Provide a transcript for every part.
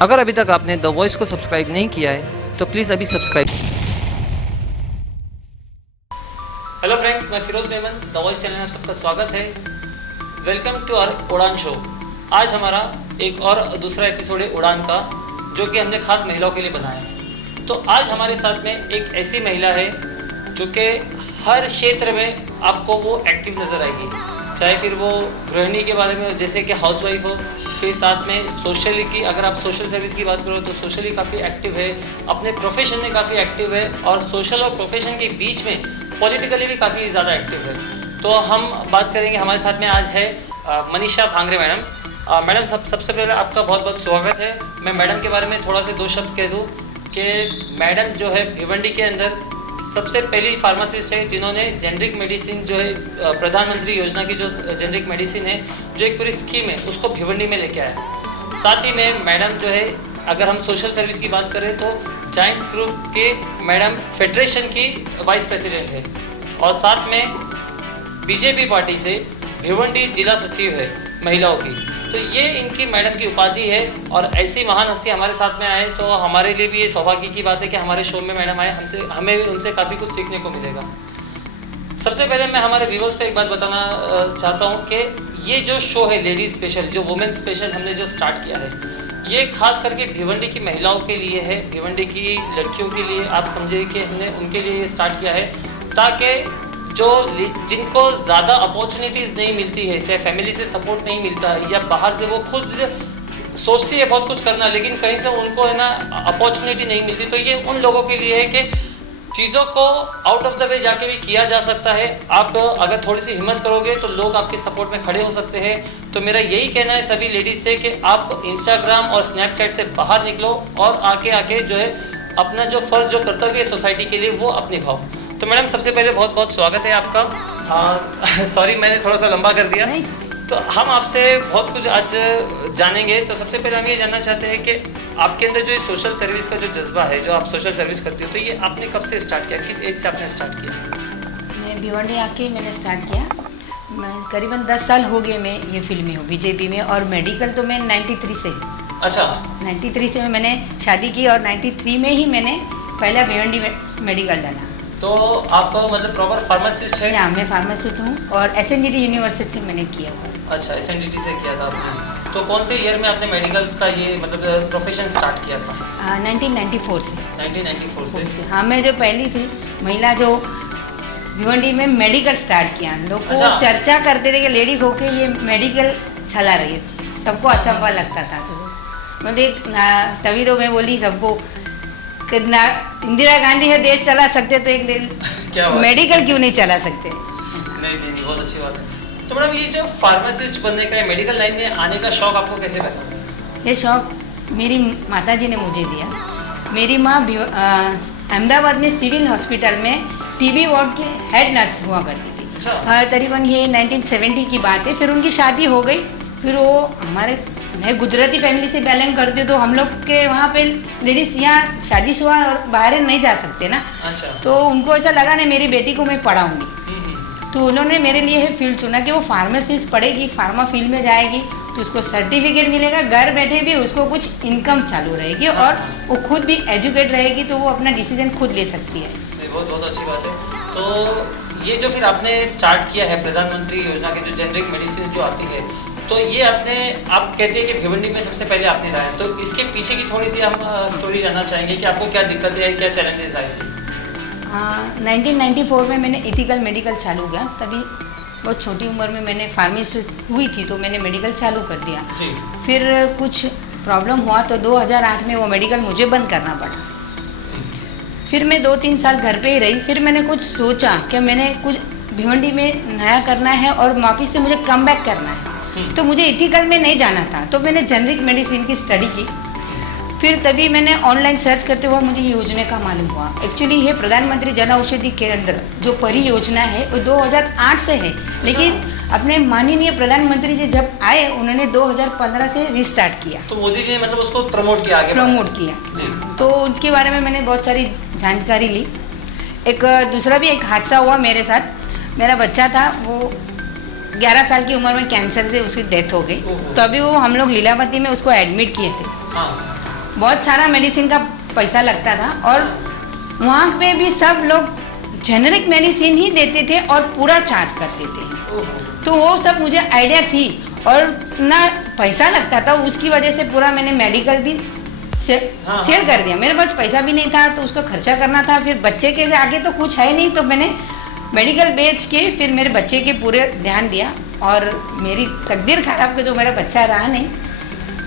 अगर अभी तक आपने द वॉइस को सब्सक्राइब नहीं किया है तो प्लीज़ अभी सब्सक्राइब। हेलो फ्रेंड्स, मैं Firoz Memon, the voice channel में आप सबका स्वागत है। वेलकम टू आवर उड़ान शो। आज हमारा एक और दूसरा एपिसोड है उड़ान का, जो कि हमने खास महिलाओं के लिए बनाया है। तो आज हमारे साथ में एक ऐसी महिला है जो कि हर क्षेत्र में आपको वो एक्टिव नज़र आएगी, चाहे फिर वो गृहिणी के बारे में जैसे कि हाउसवाइफ हो, फिर साथ में सोशली की अगर आप सोशल सर्विस की बात करो तो सोशली काफ़ी एक्टिव है, अपने प्रोफेशन में काफ़ी एक्टिव है और सोशल और प्रोफेशन के बीच में पॉलिटिकली भी काफ़ी ज़्यादा एक्टिव है। तो हम बात करेंगे, हमारे साथ में आज है मनीषा भांगरे मैडम। मैडम सबसे पहले आपका बहुत बहुत स्वागत है। मैं मैडम के बारे में थोड़ा से दो शब्द कह दूँ कि मैडम जो है भिवंडी के अंदर सबसे पहली फार्मासिस्ट है जिन्होंने जेनरिक मेडिसिन जो है प्रधानमंत्री योजना की जो जेनरिक मेडिसिन है, जो एक पूरी स्कीम है, उसको भिवंडी में लेके आया। साथ ही में मैडम जो है, अगर हम सोशल सर्विस की बात करें तो जायंट्स ग्रुप के मैडम फेडरेशन की वाइस प्रेसिडेंट है और साथ में बीजेपी पार्टी से भिवंडी जिला सचिव है महिलाओं की। तो ये इनकी मैडम की उपाधि है और ऐसी महान हस्ती हमारे साथ में आए तो हमारे लिए भी ये सौभाग्य की बात है कि हमारे शो में मैडम आए, हमें भी उनसे काफ़ी कुछ सीखने को मिलेगा। सबसे पहले मैं हमारे व्यूवर्स को एक बात बताना चाहता हूँ कि ये जो शो है लेडीज स्पेशल, जो वुमेन स्पेशल हमने जो स्टार्ट किया है, ये खास करके भिवंडी की महिलाओं के लिए है, भिवंडी की लड़कियों के लिए। आप समझिए कि हमने उनके लिए ये स्टार्ट किया है ताकि जो जिनको ज़्यादा अपॉर्चुनिटीज़ नहीं मिलती है, चाहे फैमिली से सपोर्ट नहीं मिलता है या बाहर से वो खुद सोचती है बहुत कुछ करना, लेकिन कहीं से उनको है ना अपॉर्चुनिटी नहीं मिलती, तो ये उन लोगों के लिए है कि चीज़ों को आउट ऑफ द वे जाके भी किया जा सकता है। आप अगर थोड़ी सी हिम्मत करोगे तो लोग आपके सपोर्ट में खड़े हो सकते हैं। तो मेरा यही कहना है सभी लेडीज़ से कि आप इंस्टाग्राम और स्नैपचैट से बाहर निकलो और आके जो है अपना जो फ़र्ज़, जो कर्तव्य है सोसाइटी के लिए, वो आप निभाओ। तो मैडम सबसे पहले बहुत बहुत स्वागत है आपका। सॉरी मैंने थोड़ा सा लंबा कर दिया। तो हम आपसे बहुत कुछ आज जानेंगे। तो सबसे पहले हम ये जानना चाहते हैं कि आपके अंदर जो सोशल सर्विस का जो जज्बा है, जो आप सोशल सर्विस करती हो, तो ये आपने कब से स्टार्ट किया, किस एज से आपने स्टार्ट किया? मैं भिवंडी आके मैंने स्टार्ट किया। मैं करीबन 10 साल हो गए मैं ये फील्ड में हूँ बीजेपी में, और मेडिकल तो मैं 93 से। अच्छा, 93 से मैंने शादी की और 93 में ही मैंने पहला भिवंडी मेडिकल डाला। तो आप मतलब प्रॉपर फार्मासिस्ट है? हाँ, मैं फार्मासिस्ट हूँ और SNDT यूनिवर्सिटी से मैंने किया हुआ। अच्छा, SNDT से किया था आपने। तो कौन से ईयर में आपने मेडिकल का ये मतलब प्रोफेशन स्टार्ट किया था? 1994 से। 1994 से? हाँ, मैं जो पहली थी महिला जो भिवंडी में मेडिकल स्टार्ट किया। लोग को चर्चा करते थे कि लेडीज होके ये मेडिकल चला रही है, सबको अच्छा लगता था। तो मतलब तभी तो मैं बोली सबको कि इंदिरा गांधी है देश चला सकते तो एक मेडिकल क्यों नहीं चला सकते। नहीं, बहुत अच्छी बात है। तो मैडम ये जो फार्मासिस्ट बनने का, मेडिकल लाइन में आने का शौक आपको कैसे पैदा? ये शौक मेरी माताजी ने मुझे दिया। मेरी माँ अहमदाबाद में सिविल हॉस्पिटल में TB वार्ड की हेड नर्स हुआ करती थी। अच्छा। करीबन ये 1970 की बात है। फिर उनकी शादी हो गई। फिर वो मैं गुजराती फैमिली से बिलोंग करती हूँ, तो हम लोग के वहाँ पे लेडीज यहाँ शादीशुदा और बाहर नहीं जा सकते ना। अच्छा। तो उनको ऐसा लगा ना मेरी बेटी को मैं पढ़ाऊँगी, तो उन्होंने मेरे लिए है फील्ड चुना कि वो फार्मासिस्ट पढ़ेगी, फार्मा फील्ड में जाएगी तो उसको सर्टिफिकेट मिलेगा, घर बैठे भी उसको कुछ इनकम चालू रहेगी और वो खुद भी एजुकेट रहेगी, तो वो अपना डिसीजन खुद ले सकती है। बहुत अच्छी बात है। तो ये जो फिर आपने स्टार्ट किया है प्रधानमंत्री योजना की जो जेनरिक मेडिसिन जो आती है, तो ये आप कहते हैं कि भिवंडी में सबसे पहले आपने लाया, तो इसके पीछे की थोड़ी सी हम स्टोरी जानना चाहेंगे कि आपको क्या दिक्कतें आई, क्या चैलेंजेस आए थे? 1994 में मैंने एथिकल मेडिकल चालू किया। तभी बहुत छोटी उम्र में मैंने फार्मासिस्ट हुई थी, तो मैंने मेडिकल चालू कर दिया जी। फिर कुछ प्रॉब्लम हुआ तो 2008 में वो मेडिकल मुझे बंद करना पड़ा। फिर मैं 2-3 साल घर पे ही रही। फिर मैंने कुछ सोचा कि मैंने कुछ भिवंडी में नया करना है और वापिस से मुझे कम बैक करना है, तो मुझे एथिकल में नहीं जाना था। तो मैंने जेनरिक मेडिसिन की स्टडी की। फिर तभी मैंने ऑनलाइन सर्च करते हुए मुझे ये योजना का मालूम हुआ। एक्चुअली ये प्रधानमंत्री जन औषधि केंद्र जो परियोजना है वो 2008 से है, लेकिन अपने माननीय प्रधानमंत्री जी जब आए उन्होंने 2015 से रिस्टार्ट किया। तो मोदी जी ने मतलब उसको प्रमोट किया, आगे प्रमोट किया जी। तो उनके बारे में मैंने बहुत सारी जानकारी ली। एक दूसरा भी एक हादसा हुआ मेरे साथ। मेरा बच्चा था, वो 11 साल की उम्र में कैंसर से उसकी डेथ हो गई। तो अभी वो हम लोग लीलावती में उसको एडमिट किए थे। बहुत सारा मेडिसिन का पैसा लगता था और वहाँ पे भी सब लोग जेनरिक मेडिसिन ही देते थे और पूरा चार्ज करते थे। तो वो सब मुझे आइडिया थी और ना पैसा लगता था, उसकी वजह से पूरा मैंने मेडिकल भी सेल कर दिया। मेरे पास पैसा भी नहीं था तो उसको खर्चा करना था, फिर बच्चे के आगे तो कुछ है नहीं, तो मैंने मेडिकल बेच के फिर मेरे बच्चे के पूरे ध्यान दिया। और मेरी तकदीर खराब कि जो मेरा बच्चा रहा नहीं,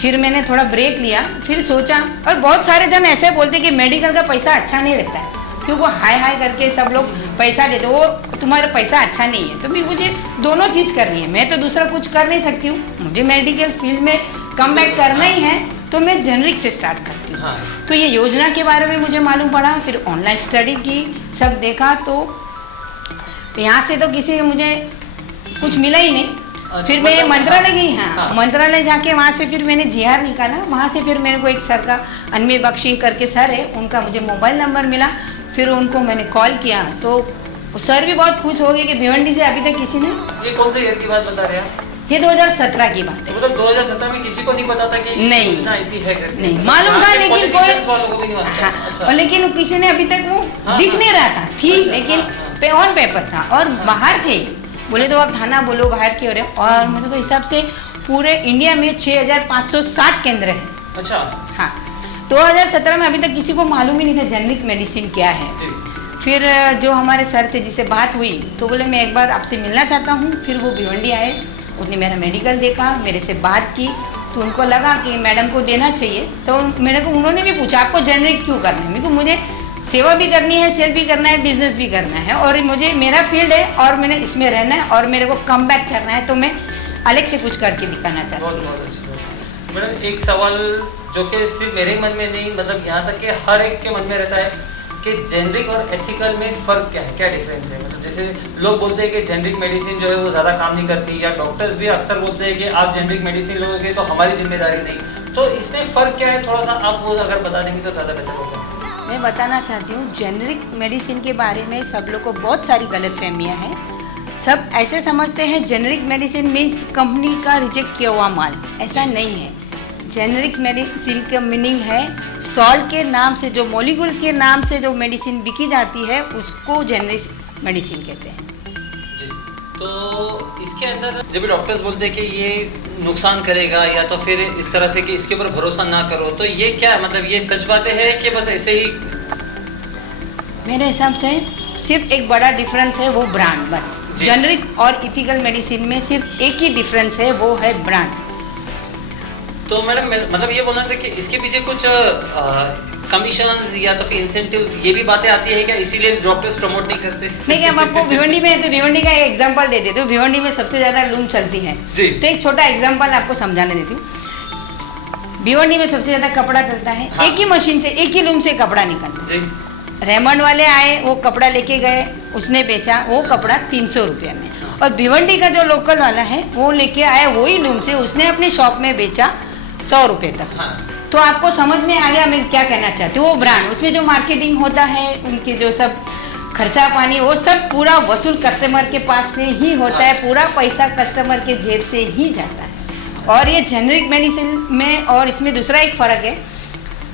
फिर मैंने थोड़ा ब्रेक लिया, फिर सोचा। और बहुत सारे जन ऐसे बोलते कि मेडिकल का पैसा अच्छा नहीं रहता है, क्योंकि वो हाई हाई करके सब लोग पैसा देते, वो तुम्हारा पैसा अच्छा नहीं है। तो भी मुझे दोनों चीज़ करनी है, मैं तो दूसरा कुछ कर नहीं सकती हूँ, मुझे मेडिकल फील्ड में कम बैक करना ही है, तो मैं जेनरिक से स्टार्ट करती हूँ। तो ये योजना के बारे में मुझे मालूम पड़ा, फिर ऑनलाइन स्टडी की, सब देखा, तो यहाँ से तो किसी मुझे कुछ मिला ही नहीं। फिर मैं मंत्रालय गई, हाँ मंत्रालय जाके वहाँ से फिर मैंने GR निकाला। वहाँ से फिर मेरे को एक सर का अनमे बख्शी करके सर है, उनका मुझे मोबाइल नंबर मिला, फिर उनको मैंने कॉल किया, तो सर भी बहुत खुश हो गए कि भिवंडी से अभी तक किसी ने। ये कौन से ईयर की बात बता रहे हैं? ये 2017 की बात है। मतलब 2017 में किसी को नहीं पता था कि नहीं, योजना ऐसी है करके? नहीं मालूम था, लेकिन कोई वालों को भी नहीं मालूम था। अच्छा। और लेकिन किसी ने अभी तक वो दिख नहीं रहा था, थी लेकिन ऑन पेपर था और बाहर थे। बोले तो आप थाना बोलो बाहर की हो रहे, और मेरे को हिसाब से पूरे इंडिया में 6560 केंद्र है। अच्छा। हाँ, 2017 में अभी तक किसी को मालूम ही नहीं था जेनरिक मेडिसिन क्या है। फिर जो हमारे सर थे जिससे बात हुई, तो बोले मैं एक बार आपसे मिलना चाहता हूँ। फिर वो भिवंडी आए, उन्होंने मेरा मेडिकल देखा, मेरे से बात की, तो उनको लगा कि मैडम को देना चाहिए। तो मेरे को उन्होंने भी पूछा आपको जेनरिक क्यों करना है? मेरे को मुझे सेवा भी करनी है, सेल भी करना है, बिजनेस भी करना है, और मुझे मेरा फील्ड है और मैंने इसमें रहना है और मेरे को कम बैक करना है, तो मैं अलग से कुछ करके दिखाना चाहती हूँ। बहुत अच्छा। मैडम एक सवाल जो कि सिर्फ मेरे मन में नहीं, मतलब यहाँ तक कि हर एक के मन में रहता है कि जेनरिक और एथिकल में फ़र्क क्या है, क्या डिफरेंस है? मतलब जैसे लोग बोलते हैं कि जेनरिक मेडिसिन जो है वो ज़्यादा काम नहीं करती, या डॉक्टर्स भी अक्सर बोलते हैं कि आप जेनरिक मेडिसिन लोगे तो हमारी जिम्मेदारी नहीं। तो इसमें फ़र्क क्या है, थोड़ा सा आप वो अगर बता देंगे तो ज़्यादा बेहतर होगा। मैं बताना चाहती हूँ, जेनरिक मेडिसिन के बारे में सब लोग को बहुत सारी गलतफहमियाँ हैं। सब ऐसे समझते हैं जेनरिक मेडिसिन मीन्स कंपनी का रिजेक्ट किया हुआ माल, ऐसा नहीं है। जेनरिक मेडिसिन का मीनिंग है सॉल्ट के नाम से, जो मॉलिक्यूल्स के नाम से जो मेडिसिन बिकी जाती है उसको जेनरिक मेडिसिन कहते हैं। जी, तो इसके अंदर जब भी डॉक्टर्स बोलते हैं कि ये नुकसान करेगा या तो फिर इस तरह से कि इसके ऊपर भरोसा ना करो, तो ये क्या मतलब ये सच बातें हैं कि बस ऐसे ही? मेरे हिसाब से सिर्फ एक बड़ा डिफरेंस है, वो ब्रांड, बस। जेनरिक और इथिकल मेडिसिन में सिर्फ एक ही डिफरेंस है, वो है ब्रांड। तो मैडम मतलब ये बोलना था कि इसके पीछे कुछ कमीशंस या तो फिर इंसेंटिव्स ये भी बातें आती है क्या, इसीलिए डॉक्टर्स प्रमोट नहीं करते? नहीं, हम आपको भिवंडी में तो भिवंडी का एक एग्जांपल दे देती हूँ। भिवंडी में सबसे ज़्यादा लूम चलती है, तो एक छोटा एग्जांपल आपको समझाने देती हूँ। भिवंडी में सबसे ज़्यादा कपड़ा चलता है। हाँ। एक ही मशीन से, एक ही लूम से कपड़ा निकलता। रेमंड वाले आए, वो कपड़ा लेके गए, उसने बेचा वो कपड़ा 300 रुपये में, और भिवंडी का जो लोकल वाला है वो लेके आया वही लूम से, उसने अपनी शॉप में बेचा 100 रुपये तक। हाँ। तो आपको समझ में आ गया मैं क्या कहना चाहती हूँ। वो ब्रांड, उसमें जो मार्केटिंग होता है, उनके जो सब खर्चा पानी, वो सब पूरा वसूल कस्टमर के पास से ही होता है, पूरा पैसा कस्टमर के जेब से ही जाता है। और ये जेनरिक मेडिसिन में और इसमें दूसरा एक फ़र्क है,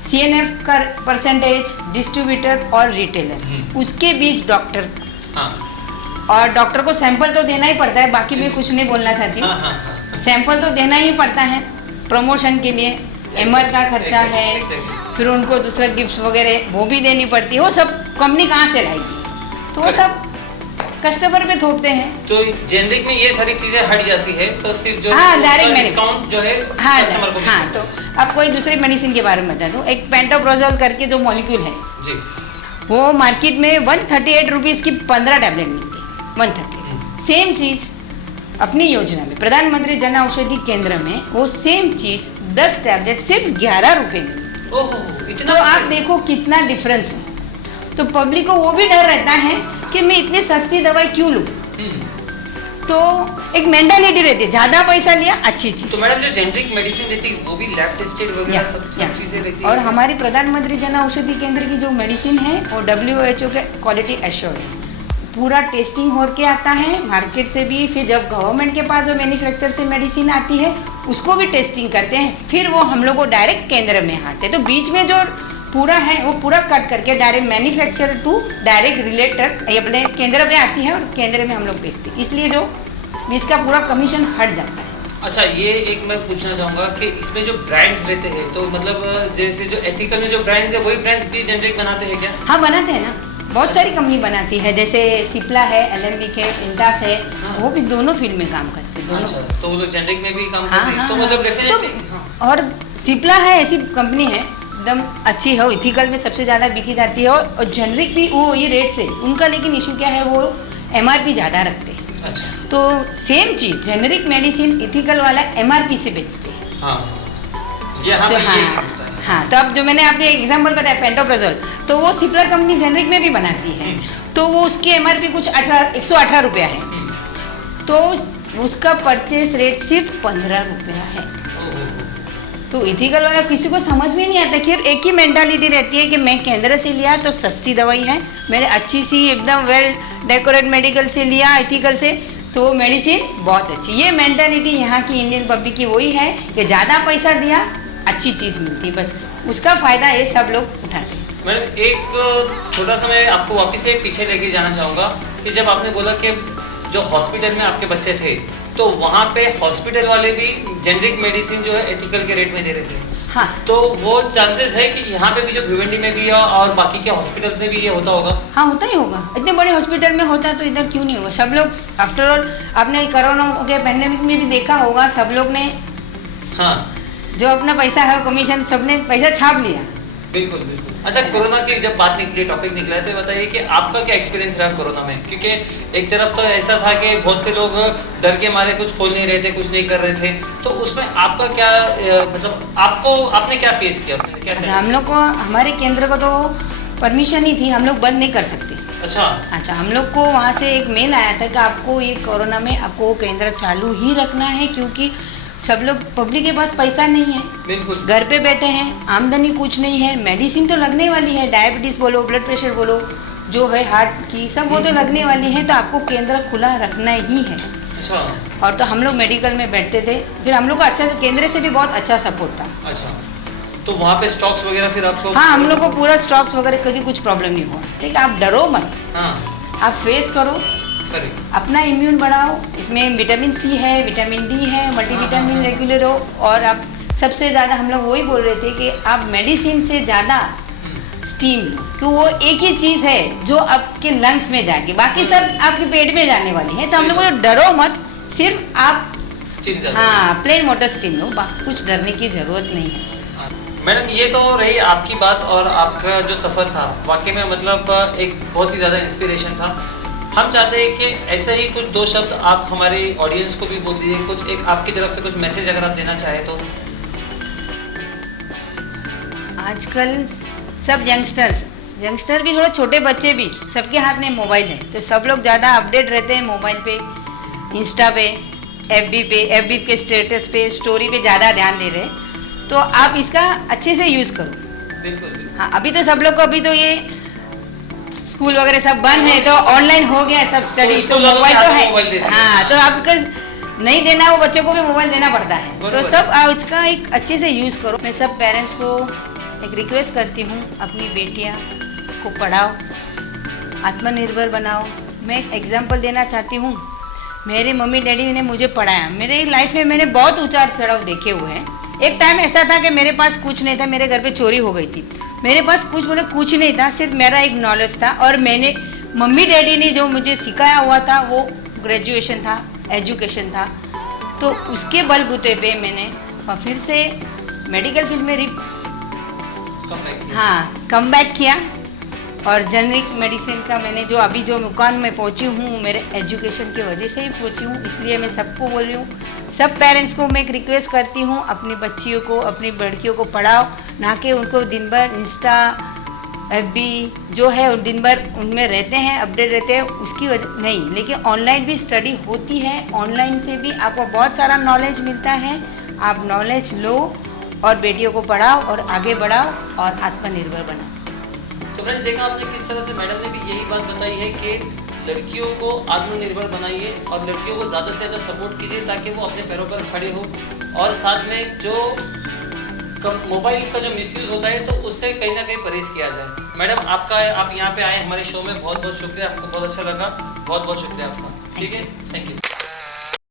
CNF का परसेंटेज, डिस्ट्रीब्यूटर और रिटेलर, उसके बीच डॉक्टर। हाँ। और डॉक्टर को सैंपल तो देना ही पड़ता है, बाकी मैं कुछ नहीं बोलना चाहती हूँ। सैंपल तो देना ही पड़ता है प्रमोशन के लिए, MR का खर्चा है, फिर उनको दूसरा गिफ्ट वगैरह वो भी देनी पड़ती है। वो सब कंपनी कहाँ से लाएगी, तो वो सब कस्टमर पे थोपते हैं। तो जेनरिक में ये सारी चीजें हट जाती है, तो सिर्फ जो डायरेक्ट डिस्काउंट जो है कस्टमर को। हाँ, तो अब कोई दूसरी मेडिसिन के बारे में बता दूँ। एक पेंटोप्रोजोल करके जो मॉलिक्यूल है जी, वो मार्केट में 138 रुपीज़ की 15 टैबलेट मिलती है, 138। सेम चीज़ अपनी योजना में प्रधानमंत्री जन औषधि केंद्र में वो सेम चीज 10 टैबलेट सिर्फ 11 रुपये में। ओहो, इतना। तो आप देखो कितना डिफरेंस है। तो पब्लिक को वो भी डर रहता है कि मैं इतनी सस्ती दवाई क्यों लूँ। तो एक मेंटालिटी रहती है, ज्यादा पैसा लिया अच्छी चीज। तो मैडम जो जेनरिक मेडिसिन रहती है वो भी लैब टेस्टेड वगैरह सब चीजें रहती है। और हमारी प्रधानमंत्री जन औषधि केंद्र की जो मेडिसिन है वो WHO के क्वालिटी एश्योर्ड है, पूरा टेस्टिंग हो के आता है मार्केट से भी। फिर जब गवर्नमेंट के पास जो मैन्युफैक्चर से मेडिसिन आती है उसको भी टेस्टिंग करते हैं, फिर वो हम लोग को डायरेक्ट केंद्र में आते हैं। तो बीच में जो पूरा है वो पूरा कट करके direct manufacturer to direct related अपने केंद्र में आती है और केंद्र में हम लोग बेचते हैं, इसलिए जो इसका पूरा कमीशन हट जाता है। अच्छा, ये एक मैं पूछना चाहूँगा कि इसमें जो ब्रांड्स रहते हैं तो मतलब जैसे जो एथिकल में जो ब्रांड्स है वही ब्रांड्स भी जेनरिक बनाते हैं क्या? हाँ बनाते हैं ना, बहुत सारी कंपनी बनाती है, जैसे सिप्ला है, एलेम्बिक है, इंटास है। हाँ। वो भी दोनों फील्ड में काम करते हैं, दोनों। अच्छा, तो वो लोग जेनरिक में भी काम हाँ, करते हैं, हाँ, तो हाँ। मतलब डेफिनेटली तो, और सिप्ला है ऐसी कंपनी है एकदम अच्छी है, इथिकल में सबसे ज़्यादा बिकी जाती है, और जेनरिक भी वो ये रेट से उनका, लेकिन इशू क्या है वो MRP ज़्यादा रखते हैं। अच्छा, तो सेम चीज़ जेनरिक मेडिसिन इथिकल वाला MRP से बेचते हैं। हाँ, ये हाँ तो ये हाँ होता है। हाँ, तो अब जो मैंने आपको एग्जांपल बताया पेंटोप्राजोल, तो वो सिप्ला कंपनी जेनरिक में भी बनाती है, तो वो उसकी MRP कुछ 118 रुपया है, तो उसका परचेस रेट सिर्फ 15 रुपया है। तो इथिकल वाला किसी को समझ में नहीं आता कि एक ही मेंटालिटी रहती है कि मैं केंद्र से लिया तो सस्ती दवाई है, मैंने अच्छी सी एकदम वेल डेकोरेट मेडिकल से लिया इथिकल से तो मेडिसिन बहुत अच्छी। ये मेंटालिटी यहाँ की इंडियन पब्लिक की वही है कि ज़्यादा पैसा दिया अच्छी चीज़ मिलती, बस उसका फ़ायदा ये सब लोग उठाते हैं। मैडम एक छोटा सा मैं आपको वापस से पीछे लेके जाना चाहूँगा कि जब आपने बोला कि जो हॉस्पिटल में आपके बच्चे थे तो वहाँ पे हॉस्पिटल वाले भी जेनरिक मेडिसिन जो है एथिकल के रेट में दे रहे थे, हाँ तो वो चांसेस है कि यहाँ पे भी जो भिवंडी में भी है और बाकी के हॉस्पिटल्स में भी ये होता होगा? हाँ होता ही होगा, इतने बड़े हॉस्पिटल में होता तो इधर क्यों नहीं होगा। सब लोग आफ्टर ऑल आपने कोरोना के पैंडेमिक में भी देखा होगा, सब लोग ने हाँ जो अपना पैसा है कमीशन सबने पैसा छाप लिया। बिल्कुल बिल्कुल। अच्छा, कोरोना की जब बात निकली, टॉपिक निकला है, तो ये बताइए कि आपका क्या एक्सपीरियंस रहा कोरोना में? क्योंकि एक तरफ तो ऐसा था कि बहुत से लोग डर के मारे कुछ खोल नहीं रहे थे, कुछ नहीं कर रहे थे, तो उसमें आपका क्या मतलब आपने क्या फेस किया, उसमें क्या चला? हम लोग को हमारे केंद्र को तो परमिशन ही थी, हम लोग बंद नहीं कर सकते। अच्छा, हम लोग को वहाँ से एक मेल आया था कि आपको ये कोरोना में आपको केंद्र चालू ही रखना है, क्योंकि सब लोग पब्लिक के पास पैसा नहीं है, बिल्कुल घर पे बैठे हैं, आमदनी कुछ नहीं है, मेडिसिन तो लगने वाली है, डायबिटीज़ बोलो, ब्लड प्रेशर बोलो, जो है हार्ट की सब वो तो लगने वाली है, तो आपको केंद्र खुला रखना ही है। अच्छा, और तो हम लोग मेडिकल में बैठते थे, फिर हम लोग को अच्छा केंद्र से भी बहुत अच्छा सपोर्ट था। अच्छा, तो वहाँ पे स्टॉक्स वगैरह फिर आपको? हाँ, हम लोग को पूरा स्टॉक्स वगैरह कभी कुछ प्रॉब्लम नहीं हुआ। ठीक है, आप डरो मत, हाँ आप फेस करो, अपना इम्यून बढ़ाओ। इसमें विटामिन सी है, विटामिन डी है, मल्टीविटामिन रेगुलर हो, और आप सबसे ज़्यादा हम लोग वही बोल रहे थे कि आप मेडिसिन से ज़्यादा स्टीम लो, तो वो एक ही चीज़ है जो आपके लंग्स में जाएगी, बाकी सब आपके पेट में जाने वाली है। तो हम लोग को डरो मत, सिर्फ आप स्टीम हाँ प्लेन वाटर स्टीम लो, कुछ डरने की ज़रूरत नहीं है। मैडम, ये तो रही आपकी बात और आपका जो सफ़र था, वाकई में मतलब एक बहुत ही ज़्यादा इंस्पिरेशन था। हम चाहते हैं कि ऐसे ही कुछ दो शब्द आप हमारे ऑडियंस को भी बोल दीजिए, कुछ एक आपकी तरफ से कुछ मैसेज अगर आप देना चाहें तो। आजकल सब यंगस्टर भी, थोड़े छोटे बच्चे भी, सबके हाथ में मोबाइल है, तो सब लोग ज़्यादा अपडेट रहते हैं मोबाइल पे, इंस्टा पे, एफबी के स्टेटस पे, स्टोरी पे ज़्यादा ध्यान दे रहे हैं, तो आप इसका अच्छे से यूज़ करो। बिल्कुल। हाँ, अभी तो सब लोग को, अभी तो ये स्कूल वगैरह सब बंद है, तो ऑनलाइन हो गया सब स्टडी, तो मोबाइल तो है। हाँ, तो आपका नहीं देना, वो बच्चों को भी मोबाइल देना पड़ता है, तो सब इसका एक अच्छे से यूज़ करो। मैं सब पेरेंट्स को एक रिक्वेस्ट करती हूँ, अपनी बेटियाँ को पढ़ाओ, आत्मनिर्भर बनाओ। मैं एक एग्जाम्पल देना चाहती हूँ, मेरे मम्मी डैडी ने मुझे पढ़ाया, मेरे लाइफ में मैंने बहुत उतार चढ़ाव देखे हुए हैं। एक टाइम ऐसा था कि मेरे पास कुछ नहीं था, मेरे घर पे चोरी हो गई थी, मेरे पास कुछ नहीं था, सिर्फ मेरा एक नॉलेज था, और मैंने मम्मी डैडी ने जो मुझे सिखाया हुआ था वो ग्रेजुएशन था, एजुकेशन था, तो उसके बलबूते पे मैंने फिर से मेडिकल फील्ड में कम बैक किया, और जेनरिक मेडिसिन का मैंने जो अभी जो मुकाम में पहुंची हूँ, मेरे एजुकेशन की वजह से ही पहुंची हूँ। इसलिए मैं सबको बोल रही हूँ, सब पेरेंट्स को मैं एक रिक्वेस्ट करती हूँ, अपनी बच्चियों को, अपनी लड़कियों को पढ़ाओ, ना कि उनको दिन भर इंस्टा एफबी जो है दिन भर उनमें रहते हैं, अपडेट रहते हैं, उसकी वजह नहीं, लेकिन ऑनलाइन भी स्टडी होती है, ऑनलाइन से भी आपको बहुत सारा नॉलेज मिलता है। आप नॉलेज लो और बेटियों को पढ़ाओ और आगे बढ़ाओ और आत्मनिर्भर बनाओ। तो फ्रेंड्स, देखा आपने किस तरह से मैडम ने भी यही बात बताई है कि लड़कियों को आत्मनिर्भर बनाइए और लड़कियों को ज़्यादा से ज़्यादा सपोर्ट कीजिए ताकि वो अपने पैरों पर खड़े हो। और साथ में जो मोबाइल का जो मिसयूज़ होता है तो उससे कहीं ना कहीं परहेज किया जाए। मैडम आप यहाँ पे आए हमारे शो में, बहुत बहुत शुक्रिया, आपको बहुत अच्छा लगा, बहुत बहुत शुक्रिया आपका। ठीक है, थैंक यू।